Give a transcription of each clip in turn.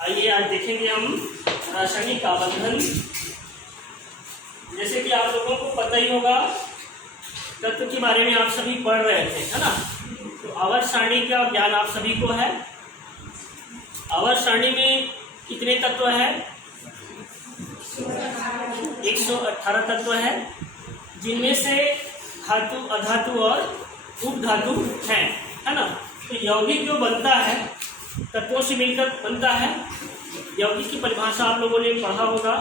आइए आज देखेंगे हम रासायनिक आबंधन। जैसे कि आप लोगों को पता ही होगा, तत्व के बारे में आप सभी पढ़ रहे थे, है ना। तो आवर्त सारणी का ज्ञान आप सभी को है। आवर्त सारणी में कितने तत्व है? 118 तत्व है, जिनमें से धातु, अधातु और उपधातु हैं, है ना। तो यौगिक जो बनता है तत्वों से मिलकर बनता है। यौगिक की परिभाषा आप लोगों ने पढ़ा होगा,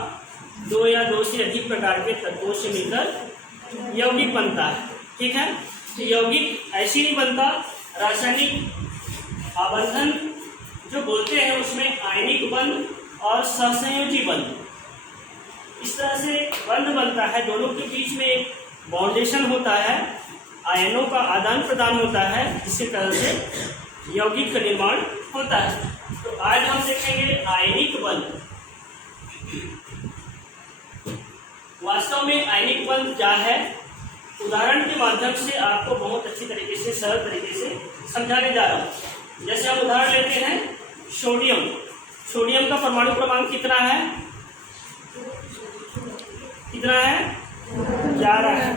दो या दो से अधिक प्रकार के तत्वों से मिलकर यौगिक बनता है, ठीक है। तो यौगिक ऐसे नहीं बनता। रासायनिक आबंधन जो बोलते हैं उसमें आयनिक बंध और सहसंयोजी बंध, इस तरह से बंध बनता है। दोनों के बीच में एक बाउंडेशन होता है, आयनों का आदान प्रदान होता है, इसी तरह से यौगिक का निर्माण होता है। तो आज हम देखेंगे आयनिक बंध। वास्तव में आयनिक बंध क्या है, उदाहरण के माध्यम से आपको बहुत अच्छी तरीके से, सरल तरीके से समझाने जा रहा हूँ। जैसे हम उदाहरण लेते हैं सोडियम। सोडियम का परमाणु क्रमांक कितना है? कितना है? 11 है।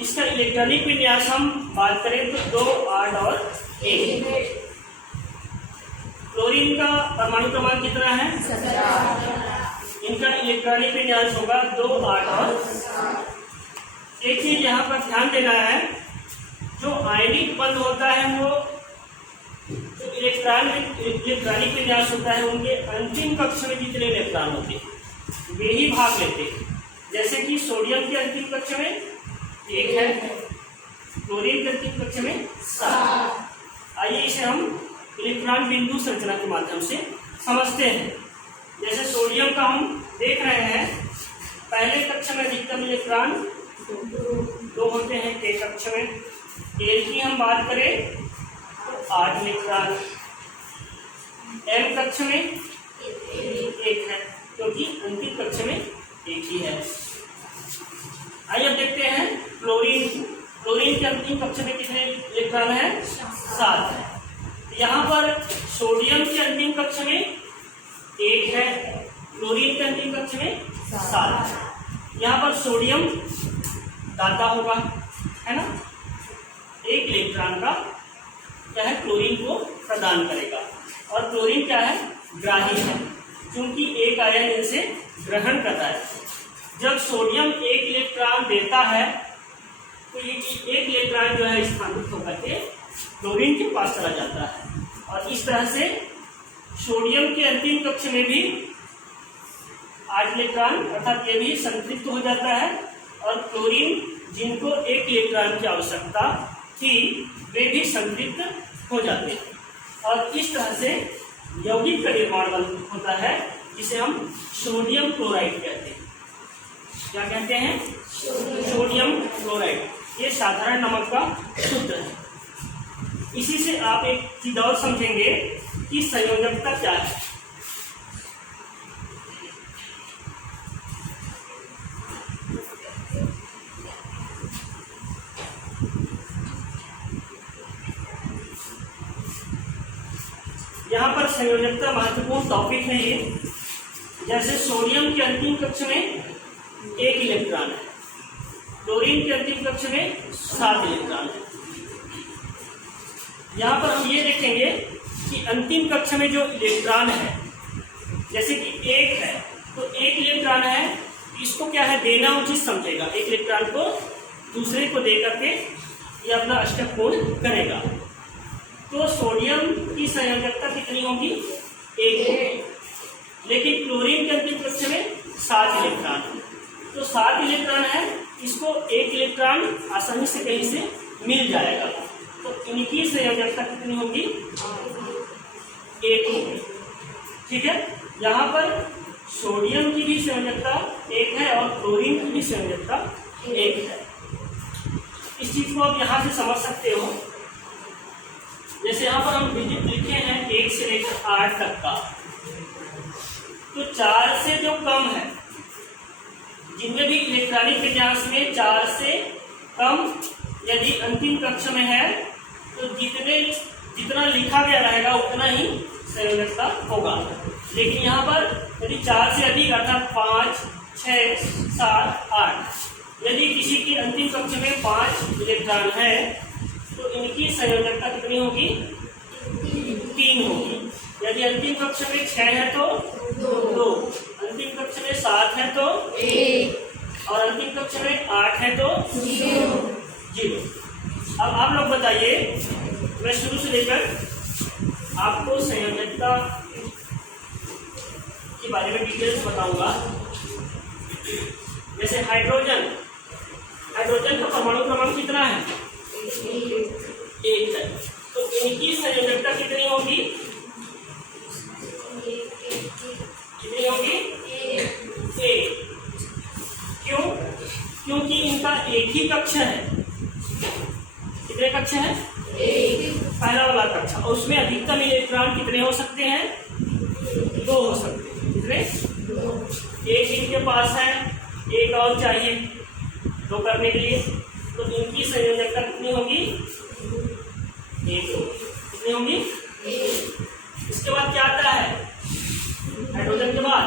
इसका इलेक्ट्रॉनिक विन्यास हम बात करें तो 2, 8 और 1। क्लोरीन का परमाणु क्रमांक कितना है? 17। इनका इलेक्ट्रॉनिक विन्यास होगा 2, 8 और 7। एक चीज यहाँ पर ध्यान देना है, जो आयनिक बंध होता है वो जो इलेक्ट्रॉनिक विन्यास होता है, उनके अंतिम कक्ष में जितने इलेक्ट्रॉन होते हैं वे ही भाग लेते हैं। जैसे कि सोडियम के अंतिम कक्ष में 1 है, क्लोरीन के अंतिम कक्ष में 7। आइए इसे हम इलेक्ट्रॉन बिंदु संरचना के माध्यम से समझते हैं। जैसे सोडियम का हम देख रहे हैं, पहले कक्ष में अधिकतम इलेक्ट्रॉन 2 होते हैं के कक्ष में। एल की हम बात करें तो 8 इलेक्ट्रॉन। एम कक्ष में 1 है, क्योंकि अंतिम कक्ष में 1 ही है। आइए अब देखते हैं क्लोरीन। क्लोरीन के अंतिम कक्ष में कितने इलेक्ट्रॉन है? 7 है। यहाँ पर सोडियम के अंतिम कक्ष में 1 है, क्लोरीन के अंतिम कक्ष में 7 है। यहाँ पर सोडियम दाता होगा, है ना, 1 इलेक्ट्रॉन का क्या है, क्लोरीन को प्रदान करेगा। और क्लोरीन क्या है? ग्राही है, क्योंकि 1 आयन इनसे ग्रहण करता है। जब सोडियम 1 इलेक्ट्रॉन देता है तो ये 1 इलेक्ट्रॉन जो है स्थानांतरित होकर के क्लोरीन के पास चला जाता है, और इस तरह से सोडियम के अंतिम कक्ष में भी 8 इलेक्ट्रॉन अर्थात ये भी संतृप्त हो जाता है, और क्लोरीन जिनको 1 इलेक्ट्रॉन की आवश्यकता थी वे भी संतृप्त हो जाते हैं। और इस तरह से यौगिक का निर्माण होता है, जिसे हम सोडियम क्लोराइड कहते हैं। क्या कहते हैं? Sodium chloride. ये साधारण नमक का सूत्र है। इसी से आप एक चीज और समझेंगे कि संयोजकता क्या है। यहाँ पर संयोजकता महत्वपूर्ण टॉपिक है ये। जैसे सोडियम के अंतिम कक्ष में 1 इलेक्ट्रॉन है, क्लोरीन के अंतिम कक्ष में 7 इलेक्ट्रॉन है। यहाँ पर हम ये देखेंगे कि अंतिम कक्ष में जो इलेक्ट्रॉन है, जैसे कि 1 है तो 1 इलेक्ट्रॉन है, इसको क्या है, देना उचित समझेगा। 1 इलेक्ट्रॉन को दूसरे को दे करके ये अपना अष्टक पूर्ण करेगा। तो सोडियम की संयोजकता कितनी होगी? 1 होगी। लेकिन क्लोरीन के अंतिम कक्ष में 7 इलेक्ट्रॉन, तो 7 इलेक्ट्रॉन है, इसको 1 इलेक्ट्रॉन आसानी से कहीं से मिल जाएगा। तो इनकी संयोजकता कितनी होगी? 1 होगी, ठीक है। यहाँ पर सोडियम की भी संयोजकता 1 है और क्लोरीन की भी संयोजकता 1 है। इस चीज को आप यहाँ से समझ सकते हो। जैसे यहाँ पर हम डिजिट लिखे हैं 1 से लेकर 8 तक का, तो 4 से जो कम है, जिनमें भी इलेक्ट्रॉनिक विन्यास में 4 से कम यदि अंतिम कक्ष में है, तो जितने जितना लिखा गया रहेगा उतना ही संयोजकता होगा। लेकिन यहाँ पर यदि 4 से अधिक अर्थात 5, 6, 7, 8 यदि किसी की अंतिम कक्ष में 5 इलेक्ट्रॉन है तो इनकी संयोजकता कितनी होगी? 3 होगी। यदि अंतिम कक्ष में 6 है तो 2, अंतिम कक्ष में 7 है तो 1 और अंतिम कक्ष में 8 है तो 0। अब आप लोग बताइए, मैं शुरू से लेकर आपको संयोजकता के बारे में डिटेल्स बताऊंगा। जैसे हाइड्रोजन का परमाणु क्रमांक कितना है? 1 है। तो इनकी संयोजकता कितनी होगी? कितनी होगी? 1। क्यों? क्योंकि इनका एक ही कक्ष है। कितने कक्ष है? 1। पहला वाला कक्ष, और उसमें अधिकतम इलेक्ट्रॉन कितने हो सकते हैं? 2 हो सकते हैं। कितने? 1 इनके पास है, 1 और चाहिए 2 करने के लिए, तो इनकी संयोजकता कितनी होगी? 1 होगी। कितनी होगी? 1। इसके बाद क्या आता है? हाइड्रोजन के बाद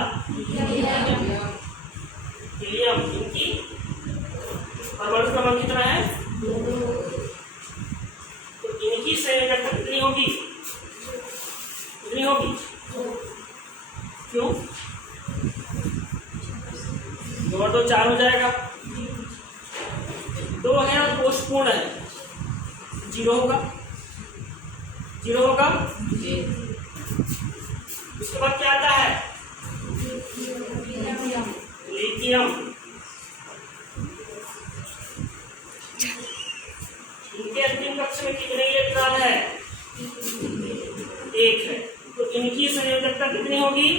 हीलियम। इनकी परमाणु क्रमांक कितना है? 2। तो इनकी संयोजकता कितनी होगी? कितनी होगी? 2। क्यों? 2 और 2 4 हो जाएगा। 2 है और कोषपूर्ण है, 0 होगा। 0 होगा। उसके बाद क्या आता है? लिथियम। इनके अंतिम कक्ष में कितने इलेक्ट्रॉन है? 1 है। तो इनकी संयोजकता कितनी होगी?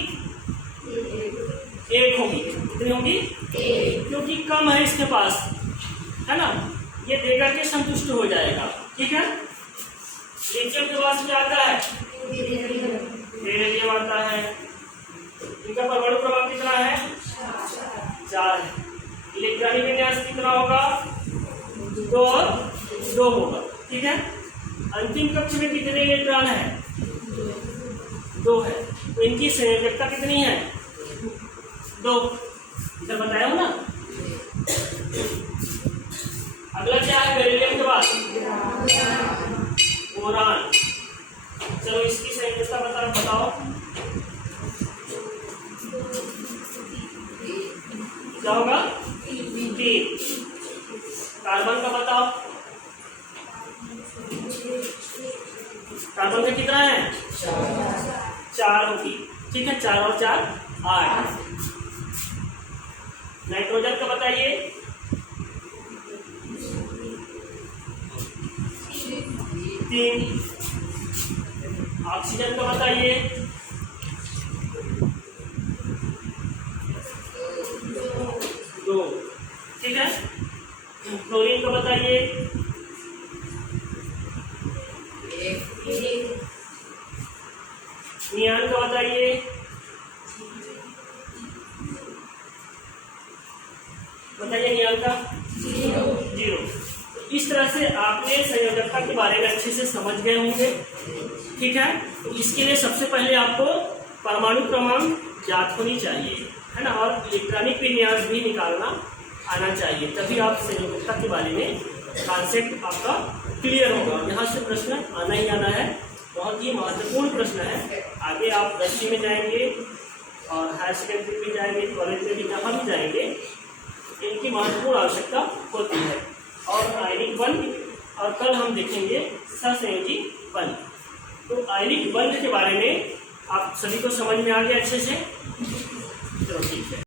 1 होगी। कितनी होगी? 1। क्योंकि कम है इसके पास, है ना, ये देकर के संतुष्ट हो जाएगा। ठीक है। लिथियम के पास क्या आता है? बेरिलियम आता है। इनका परमाणु क्रमांक कितना है? 4 है। इलेक्ट्रॉनिक विन्यास कितना होगा? 2 और 2 होगा। ठीक है। अंतिम कक्ष में कितने इलेक्ट्रॉन है? 2 है। तो इनकी संयोजकता कितनी है? 2। इधर बताया हो ना। अगला क्या है बेरिलियम के बाद? बोरान। चलो इसकी संयोजकता बताओ। क्या होगा? 3। कार्बन का बताओ। कार्बन का कितना है? 4 होगी। ठीक है। 4 और 4 8। नाइट्रोजन का बताइए। 3। ऑक्सीजन का बताइए। 2। ठीक है। क्लोरीन का बताइए। 1। नियान का बताइए। नियान का 0। इस तरह से आपने संयोजकता के बारे में अच्छे से समझ गए होंगे। ठीक है। तो इसके लिए सबसे पहले आपको परमाणु क्रमांक ज्ञात होनी चाहिए, है ना, और इलेक्ट्रॉनिक विन्यास भी निकालना आना चाहिए, तभी आप संयोजकता के बारे में कॉन्सेप्ट आपका क्लियर होगा। यहाँ से प्रश्न आना ही आना है, बहुत ही महत्वपूर्ण प्रश्न है। आगे आप 10वीं में जाएंगे और हायर सेकेंडरी में जाएंगे, कॉलेज में भी, जहाँ भी जाएंगे इनकी महत्वपूर्ण आवश्यकता होती है। और आयनिक बंध, और कल हम देखेंगे सहसंयोजी बंध। तो आयनिक बंध के बारे में आप सभी को समझ में आ गया अच्छे से? चलो ठीक है।